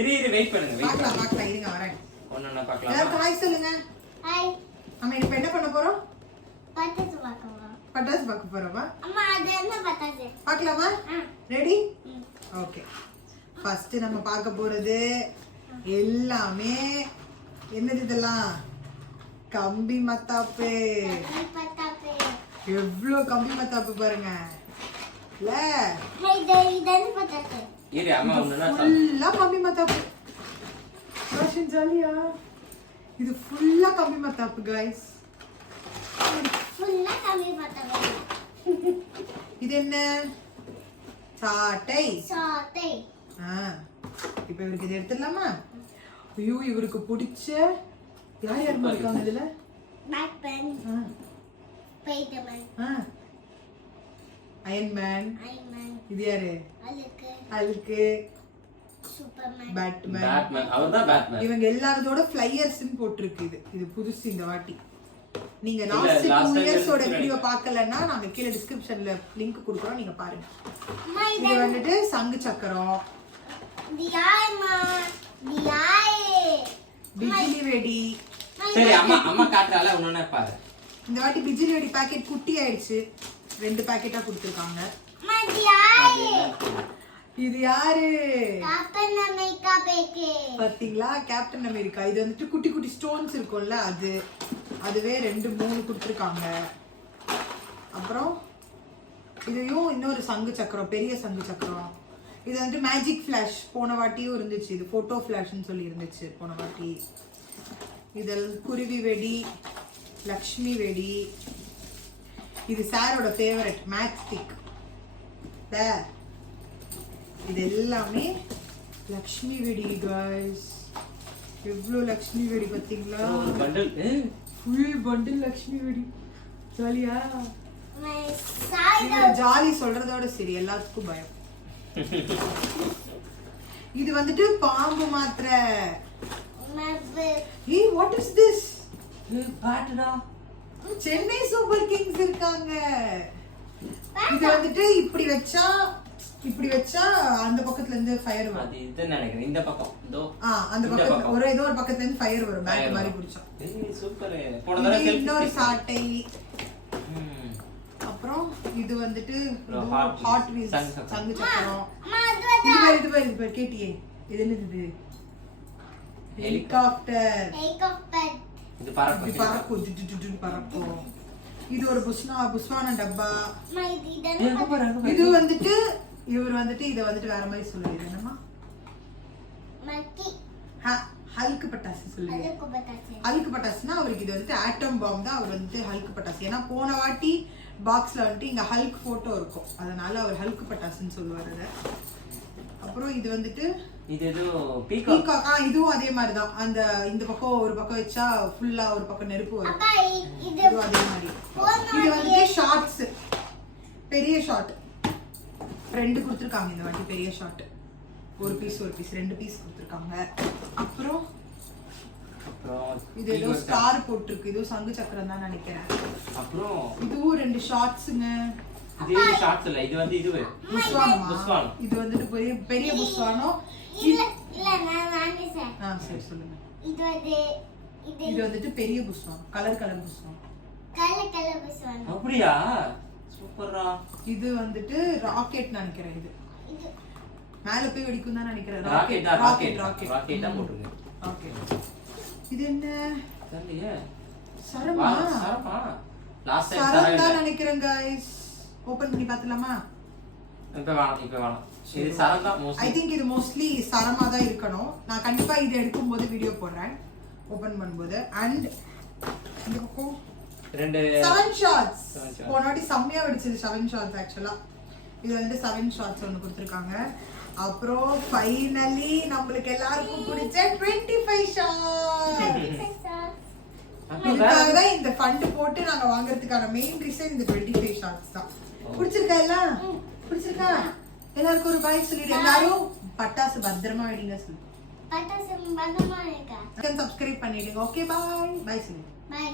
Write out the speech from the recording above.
இரு வெயிட் பண்ணுங்க பார்க்கலாம் இருங்க வரேன். ஒண்ணா பார்க்கலாம். எல்லாரும் ஹாய் சொல்லுங்க. ஹாய். அம்மா இப்போ என்ன பண்ண போறோம்? பட்டாசு பார்க்கவா? பட்டாசு பார்க்க போறோமா? அம்மா அது என்ன பட்டாசு? பார்க்கலாமா? ரெடி? ம். ஓகே. ஃபர்ஸ்ட் நம்ம பார்க்க போறது எல்லாமே என்னது இதெல்லாம்? கம்பி மத்தாப்பு. பட்டாசு. எவ்வளவு கம்பி மத்தாப்பு பாருங்க. இல்ல? இது என்ன பட்டாசு? இரு அம்மா ஒண்ணுனா ஃபுல்லா கம்பி மத்தாப்பு. ரோஷன் ஜாலியா? இது ஃபுல்லா கம்பி மத்தாப்பு गाइस. ஃபுல்லா கம்பி பட்டாசு. இது என்ன? சாட்டை. சாட்டை. இப்போ இவருக்கு இது எடுத்துடலாமா? ஐயோ இவருக்கு பிடிச்ச யார் இருக்காங்க இதுல? பேட்மேன். ஸ்பைடர்மேன். அயன்மேன். இது யாரு? ஹல்க். சூப்பர்மேன். பேட்மேன். அவர்தான் பேட்மேன். இவங்க எல்லாரோட ஃளையர்ஸ்னு போட்டுருக்கு. இது புதுசு இந்த வாட்டி. நீங்க லாஸ்ட் 2 இயர்ஸோட வீடியோ பார்க்கலன்னா நாங்க கீழ டிஸ்கிரிப்ஷன்ல லிங்க் கொடுக்குறோம், நீங்க பாருங்க. இது வந்துட்டு சங்கு சக்கரம். பிஜிலி வெடி. சரி அம்மா காட்டுறால ஒண்ணா பாரு. இந்த வாட்டி பிஜிலி வெடி பாக்கெட் குட்டி ஆயிடுச்சு. 2 பாக்கெட்டா கொடுத்திருக்காங்க. இது யாரு? கேப்டன் அமெரிக்கா பேக்கே. பாத்தீங்களா? Captain America. இது வந்துட்டு குட்டி குட்டி ஸ்டோன்ஸ் இருக்கும்ல அதுவே 2 3 கொடுத்திருக்காங்க. அப்புறம் இதையும் இன்னொரு சங்கு சக்கரம், பெரிய சங்கு சக்கரம். இது வந்து மேஜிக் ஃபிளாஷ். போன வாட்டியும் இருந்துச்சு. இது போட்டோ ஃபிளாஷ்னு சொல்லி இருந்துச்சு போன வாட்டி. இதில் குருவி வெடி, லக்ஷ்மி வெடி. இது சாரோட ஃபேவரட் மேட்ச் ஸ்டிக். இது எல்லாமே லக்ஷ்மி வெடி गाइस. எவ்வளவு லக்ஷ்மி வெடி பாத்தீங்களா? பண்டில் ஃபுல் பண்டில் லக்ஷ்மி வெடி. ஜாலியா? சாய்தா ஜாலி சொல்றதோட சரி எல்லாத்துக்கும் பயம். இது வந்துட்டு பாம்பு மாத்திரை. ஏய் வாட் இஸ் திஸ்? பாட்டுடா. சென்னை சூப்பர் கிங்ஸ் இருக்காங்க. இது வந்துட்டு இப்படி வச்சா அந்த பக்கத்துல இருந்து ஃபயர் வரும். அது இது நினைக்கிறேன் இந்த பக்கம் இதோ. அந்த பக்கம் ஏதோ ஒரு பக்கத்துல இருந்து ஃபயர் வரும். பேக் மாதிரி பிடிச்சா. ஏய் சூப்பர். போன தடவை செல்ஃபி இன்னொரு சாட்டை. அப்புறம் இது வந்துட்டு ஹாட் வீல்ஸ் சங்கு சக்கரம். இது பாரு கேட்டியே. இது என்னது? ஹெலிகாப்டர். இது பறக்கும். இது ஒரு புஸ்வான டப்பா. இது வந்துட்டு இவர் வந்துட்டு இத வந்துட்டு வேற மாதிரி சொல்லுவீங்க. என்னமா? ஹல்க் பட்டாசு சொல்லுவீங்க. ஹல்க் பட்டாசுனா அவருக்கு இது வந்துட்டு ஆட்டம் பாம் தான். அவர் வந்துட்டு ஹல்க் பட்டாசு. ஏன்னா போன வாட்டி பாக்ஸ்ல வந்துட்டு இங்க ஹல்க் போட்டோ இருக்கும், அதனால அவர் ஹல்க் பட்டாசுன்னு சொல்லுவாரு. அப்புறம் இது வந்துட்டு இது ஏதோ பீகாக். இதுவும் அதே மாதிரி தான். அந்த இந்த பக்கம் ஒரு பக்கம் வச்சா ஃபுல்லா ஒரு பக்கம் நெருப்பு வரும். இது அதே மாதிரி. இது வந்துட்டு ஷார்ட்ஸ், பெரிய ஷார்ட் 2 கொடுத்துருக்காங்க இந்த வாட்டி. பெரிய ஷார்ட் ஒரு பீஸ் 2 பீஸ் கொடுத்துருக்காங்க. அப்புறம் இது ஏதோ ஸ்டார் போட்டிருக்கு. இது சங்கு சக்கரம் தான் நினைக்கிறேன். அப்புறம் இதுவும் 2 ஷார்ட்ஸ்ங்க. இது ஷார்ட்ஸ் இல்ல, இது வந்து இதுவே புஸ்வானம். இது வந்துட்டு பெரிய புஸ்வானம். இல்ல நான் சார். சரி சொல்லுங்க. இது வந்துட்டு பெரிய புஸ்வானம். கலர் புஸ்வானம். கலர் புஸ்வானம். அப்படியா? சூப்பர்ரா. இது வந்துட்டு ராக்கெட் நினைக்கிறேன். இது மேல போய் வெடிக்கும் தான் நினைக்கிறேன். ராக்கெட் தான் போட்டுருங்க. ஓகே. இது என்ன? தெரியலையே. சரமா? லாஸ்ட் டைம் சரம் தான் நினைக்கிறேன் गाइस. ஓபன் பண்ணி பார்த்தலாமா? இப்ப வேணாம். இது சரம் தான் மோஸ்ட்லி. ஐ திங்க் இது மோஸ்ட்லி சரமா தான் இருக்கணும். நான் கண்டிப்பா இது எடுக்கும்போது வீடியோ போடுறேன் ஓபன் பண்ணும்போது. அண்ட் இந்த பக்கம் 7 ஷாட்ஸ். போனவாட்டி செம்மையா வெடிச்சது 7 ஷாட்ஸ் ஆக்சுவலா. இது வந்து 7 ஷாட்ஸ் ஒன்னு கொடுத்திருக்காங்க. அப்புறம் ஃபைனலி நம்மளுக்கு எல்லாருக்கும் பிடிச்ச 25 ஷாட்ஸ். இதுக்காக தான் இந்த ஃபண்ட் போட்டு நாங்க வாங்குறதுக்கான மெயின் ரீசன் இந்த 25 ஷாட்ஸ் தான். பிடிச்சிருக்கா எல்லாம்? பிடிச்சிருக்கா? எல்லாருக்கும் ஒரு பாய் சொல்லிடு. எல்லாரும் பட்டாசு பத்திரமா வெடிங்க சொல்லு. பட்டாசு பத்திரமா வெடிங்க. சப்ஸ்கிரைப் பண்ணிடுங்க. Okay bye. பாய் சொல்லுங்க. பாய்.